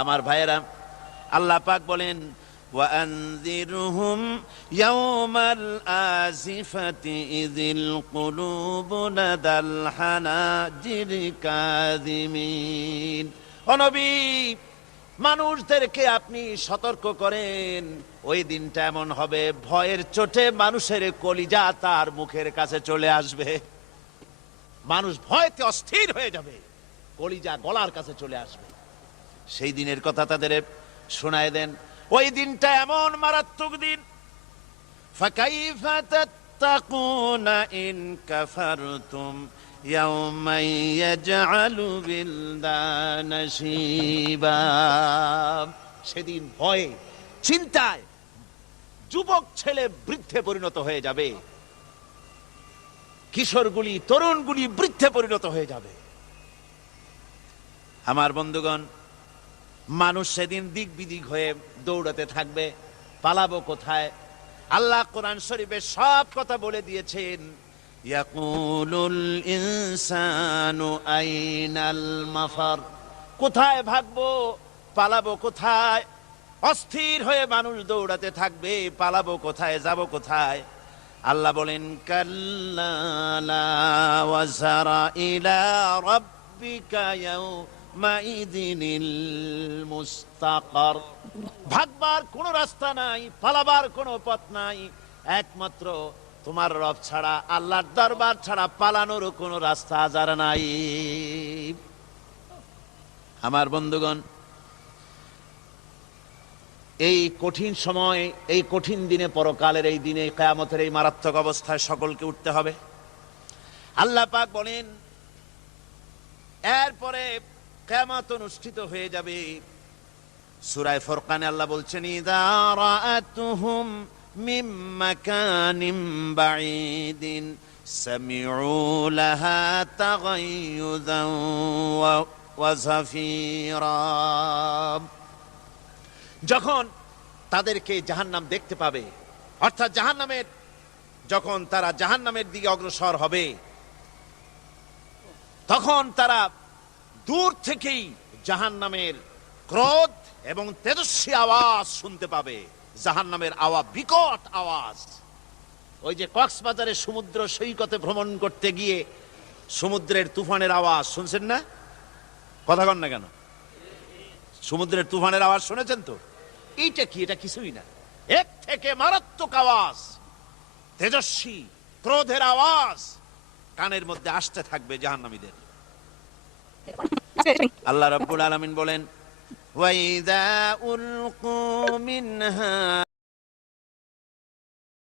আমার ভাইয়েরা, আল্লাহ পাক বলেন وأنذرهم يوم الآزفة إذ القلوب لدى الحناجر كاظمين। ও নবী, মানুষদেরকে আপনি সতর্ক করেন, ওই দিনটা এমন হবে ভয়ের চোটে মানুষের কলিজা তার মুখের কাছে চলে আসবে। মানুষ ভয়তে অস্থির হয়ে যাবে, কলিজা গলার কাছে চলে আসবে। সেই দিনের কথা তাদের শোনায় দেন। ওই দিনটা এমন মারাত্মক দিন। ফাকাইফা তাত্তাকুনা ইন কাফারতুম ইয়াওমা ইয়াজআলু বিলদানা শিবা। সেদিন ভয়ে চিন্তায় যুবক ছেলে বৃদ্ধে পরিণত হয়ে যাবে, কিশোরগুলি তরুণগুলি বৃদ্ধে পরিণত হয়ে যাবে। আমার বন্ধুগণ, মানুষ সেদিন দিক বিদিক হয়ে দৌড়াতে থাকবে, পালাবো কোথায়? আল্লাহ কোরআন শরীফে সব কথা বলে দিয়েছেন। ইয়াকুলুল ইনসানু আইনাল মাফার, কোথায় ভাগবো, পালাবো কোথায়? অস্থির হয়ে মানুষ দৌড়াতে থাকবে, পালাবো কোথায়, যাব কোথায়? আল্লাহ বলেন কাল্লা লা ওয়াজারা ইলা রাব্বিকা ইয়াউমাইযিনিল মুস্তাকার। ভাগবার কোনো রাস্তা নাই, পালাবার কোনো পথ নাই, একমাত্র তোমার রব ছাড়া, আল্লাহর দরবার ছাড়া পালানোর কোনো রাস্তা আজার নাই। আমার বন্ধুগণ, এই কঠিন সময়, এই কঠিন দিনে, পরকালের এই দিনে, কিয়ামতের এই মারাত্মক অবস্থায় সকলকে উঠতে হবে। আল্লাহ পাক বলেন এরপরে কিয়ামত অনুষ্ঠিত হয়ে যাবে। সূরা ফুরকানে আল্লাহ বলছেন ইযা রাআতুহুম মিন মাকানিন বাঈদিন সামিউ লাহা তাগায়্যুযান ওয়া যাফীরা। যখন তাদেরকে জাহান্নাম দেখতে পাবে, অর্থাৎ জাহান্নামের, যখন তারা জাহান্নামের দিকে অগ্রসর হবে, তখন তারা দূর থেকেই জাহান্নামের ক্রোধ এবং তেজস্বী আওয়াজ শুনতে পাবে। জাহান্নামের আওয়াজ, বিকট আওয়াজ। ওই যে কক্সবাজারে সমুদ্র সৈকতে ভ্রমণ করতে গিয়ে সমুদ্রের তুফানের আওয়াজ শুনছেন না? কথা কন না কেন? সমুদ্রের তুফানের আওয়াজ শুনেছেন তো? এইটা কি? এটা কিছুই না, এক থেকে মারাত্মক আওয়াজ, তেজস্বী ক্রোধের আওয়াজ কানের মধ্যে আসতে থাকবে জাহান্নামীদের। আল্লাহ রাব্বুল আলামিন বলেন ওয়াইযা উলকু মিনহা